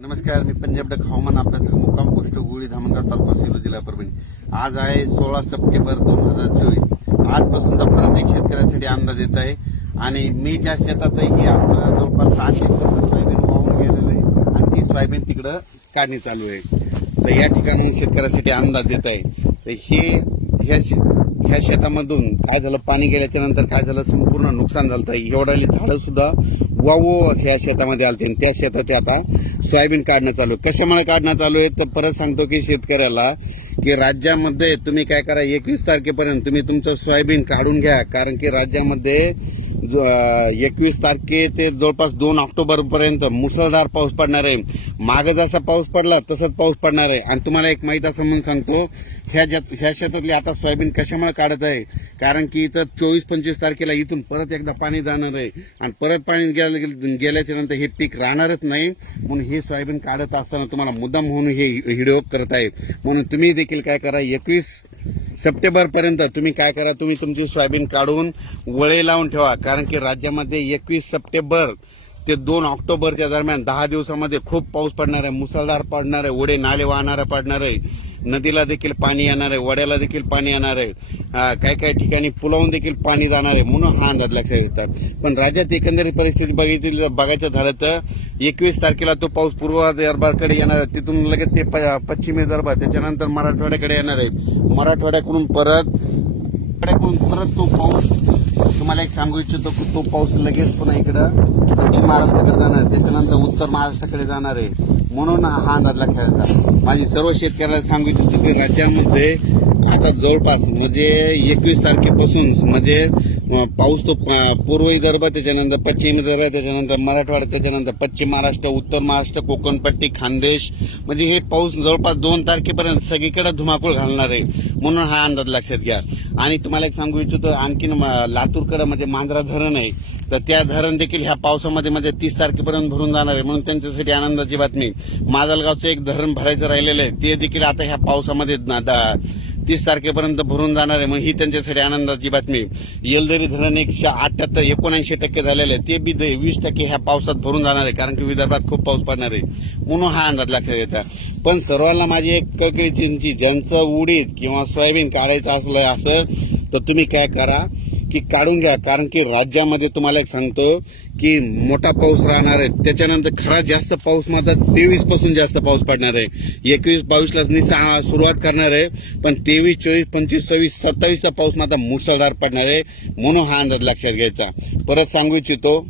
नमस्कार, मी पंजाब डक हवामान आपल्या मुक्काम पोस्ट गुळी धामणगाव तालुका सेलू जिल्हा परभणी। आज आहे 16 सप्टेंबर 2024। आजपासूनचा परत एक शेतकऱ्यासाठी अंदाज येत आहे आणि मी ज्या शेतातही आपलं जवळपास 6 एकर सोयाबीन वाहून गेलेलं आहे आणि ती सोयाबीन तिकडं काढणी चालू आहे। तर या ठिकाणी शेतकऱ्यासाठी अंदाज देत आहे। तर ह्या शेतामधून काय झालं, पाणी गेल्याच्या नंतर काय झालं, संपूर्ण नुकसान झालं। एवढाली झाडं सुद्धा वावो ह्या शेतामध्ये आलते। त्या शेतात आता सोयाबीन काढणं चालू आहे। कशामुळे काढणं चालू आहे तर परत सांगतो की शेतकऱ्याला की राज्यामध्ये तुम्ही काय करा, 21 तारखेपर्यंत तुम्ही तुमचं सोयाबीन काढून घ्या। कारण की राज्यामध्ये 21 तारखे ते जवळपास 2 ऑक्टोबर पर्यंत मुसळधार पाऊस पडणार आहे। मागे जसा पाऊस पडला तसंच पाऊस पडणार आहे। आणि तुम्हाला एक माहिती असं म्हणून सांगतो, ह्या शेतातली आता सोयाबीन कशामुळे काढत आहे, कारण की इथं 24-25 तारखेला इथून परत एकदा पाणी जाणार आहे आणि परत पाणी गेल्याच्या नंतर हे पीक राहणारच नाही। म्हणून हे सोयाबीन काढत असताना तुम्हाला मुद्दाम म्हणून हे व्हिडिओ करत आहे। म्हणून तुम्ही देखील काय करा, 21 सप्टेंबर पर्यंत तुम्ही काय करा, तुम्ही तुमची सोयाबीन काढून वळे लावून ठेवा। कारण की राज्यामध्ये 21 सप्टेंबर ते 2 ऑक्टोबरच्या दरम्यान 10 दिवसामध्ये खूप पाऊस पडणार आहे, मुसळधार पडणार आहे, ओढे नाले वाहणारे पडणार आहे, नदीला देखील पाणी येणार आहे, वड्याला देखील पाणी येणार आहे, काही ठिकाणी पुलावून देखील पाणी जाणार आहे। म्हणून हा अंदाज लक्षात येतात। पण राज्यात एकंदरीत परिस्थिती बघायचं झालं तर 21 तारखेला तो पाऊस पूर्व विदर्भाकडे येणार आहे, तिथून लगेच ते पश्चिमी विदर्भ, त्याच्यानंतर मराठवाड्याकडे येणार आहे। मराठवाड्याकडून परत तो पाऊस, तुम्हाला एक सांगू इच्छितो की तो पाऊस लगेच पुन्हा इकडं पश्चिम महाराष्ट्राकडे जाणार, त्याच्यानंतर उत्तर महाराष्ट्राकडे जाणार आहे। म्हणून हा अंदाज लक्षात येतात। माझी सर्व शेतकऱ्याला सांगू इच्छितो की राज्यामध्ये आता जवळपास म्हणजे 21 तारखेपासून म्हणजे पाऊस तो पूर्व विदर्भ, त्याच्यानंतर पश्चिम विदर्भ, त्याच्यानंतर मराठवाडा, त्याच्यानंतर पश्चिम महाराष्ट्र, उत्तर महाराष्ट्र, कोकणपट्टी, खानदेश, म्हणजे हे पाऊस जवळपास 2 तारखेपर्यंत सगळीकडे धुमाकूळ घालणार आहे। म्हणून हा अंदाज लक्षात घ्या। आणि तुम्हाला एक सांगू इच्छितो, आणखीन लातूरकडे म्हणजे मांजरा धरण आहे, तर त्या धरण देखील ह्या पावसामध्ये म्हणजे 30 तारखेपर्यंत भरून जाणार आहे। म्हणून त्यांच्यासाठी आनंदाची बातमी, माजलगावचं एक धरण भरायचं राहिलेलं आहे, ते देखील आता ह्या पावसामध्ये 30 तारखेपर्यंत भरून जाणार आहे। मग ही त्यांच्यासाठी आनंदाची बातमी। येलदरी धरण 79% झालेलं आहे, ते बी 20% ह्या पावसात भरून जाणार आहे, कारण की विदर्भात खूप पाऊस पडणार आहे। म्हणून हा अंदाज लक्षात येतात। पण सर्वांना माझी एक कळकळीची, ज्यांचं उडीद किंवा सोयाबीन काढायचं असलं असं तर तुम्ही काय करा की काढून घ्या। कारण की राज्यामध्ये तुम्हाला एक सांगतो की मोठा पाऊस राहणार आहे, त्याच्यानंतर खरा जास्त पाऊस मात्र 23 पासून जास्त पाऊस पडणार आहे। 21-22ला सुरुवात करणार आहे, पण 23, 24, 25, 26, 27चा पाऊस मात्र मुसळधार पडणार आहे। म्हणून हा अंदाज लक्षात घ्यायचा। परत सांगू इच्छितो,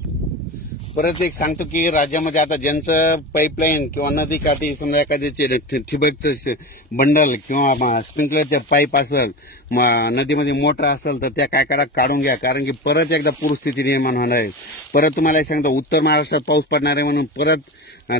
परत एक सांगतो की राज्यामध्ये आता ज्यांचं पाईपलाईन किंवा नदी काठी समजा एखाद्याचे ठिबकचं बंडल किंवा स्प्रिंकलरचे पाईप असेल, नदीमध्ये मोटर असेल, तर त्या काय करा, काढून घ्या। कारण की परत एकदा पूरस्थिती निर्माण होणार आहे। परत तुम्हाला एक सांगतो, उत्तर महाराष्ट्रात पाऊस पडणार आहे, म्हणून परत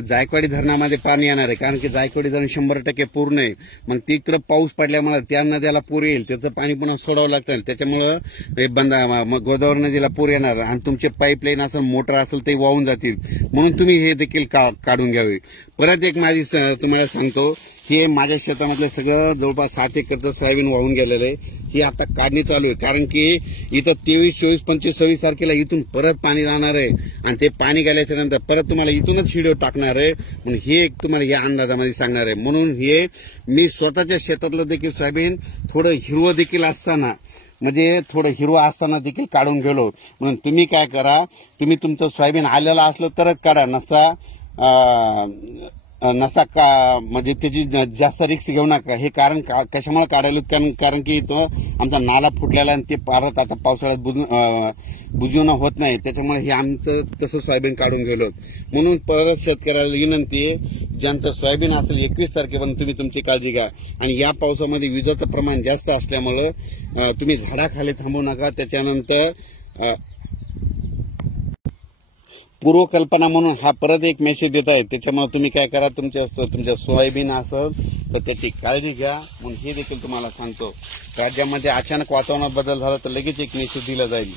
जायकवाडी धरणामध्ये पाणी येणार आहे। कारण की जायकवाडी धरण 100% पूर्ण आहे। मग तिकडं पाऊस पडल्यामुळे त्या नद्याला पूर येईल, त्याचं पाणी पुन्हा सोडावं लागतं, त्याच्यामुळं गोदावरी नदीला पूर येणार आणि तुमचे पाईपलाईन असेल, मोटर असेल, ते वाहून जातील। म्हणून तुम्ही हे देखील काढून घ्यावे। परत एक माझी तुम्हाला सांगतो, हे माझ्या शेतामधलं सगळं जवळपास 7 एकरचं सोयाबीन वाहून गेलेलं आहे। ही आता काढणी चालू आहे, कारण की इथं 23, 24, 25, 26 तारखेला इथून परत पाणी जाणार आहे आणि ते पाणी गेल्याच्या नंतर परत तुम्हाला इथूनच व्हिडिओ टाकणार आहे। म्हणून हे एक तुम्हाला या अंदाजामध्ये सांगणार आहे। म्हणून हे मी स्वतःच्या शेतातलं देखील सोयाबीन थोडं हिरवं देखील असताना, म्हणजे थोडं हिरवं असताना देखील काढून गेलो। म्हणून तुम्ही काय करा, तुम्ही तुमचं सोयाबीन आलेलं असलं तरच काढा, नसता म्हणजे त्याची जास्त रिक्स घेऊ नका। हे कारण कशामुळे काढायला, कारण की तो आमचा नाला फुटलेला आणि ते परत आता पावसाळ्यात बुजवणं होत नाही, त्याच्यामुळे हे आमचं तसं सोयाबीन काढून गेलो। म्हणून परत शेतकऱ्याला विनंती आहे, ज्यांचं सोयाबीन असेल 21 तारखेपर्यंत तुम्ही तुमची काळजी घ्या। आणि या पावसामध्ये विजेचं प्रमाण जास्त असल्यामुळं तुम्ही झाडाखाली थांबू नका। त्याच्यानंतर पूर्वकल्पना म्हणून हा परत एक मेसेज देत आहे, त्याच्यामुळे तुम्ही काय करा, तुमच्या सोयाबीन असेल तर त्याची काळजी घ्या। म्हणून हे देखील तुम्हाला सांगतो, राज्यामध्ये अचानक वातावरणात बदल झाला तर लगेच एक मेसेज दिला जाईल।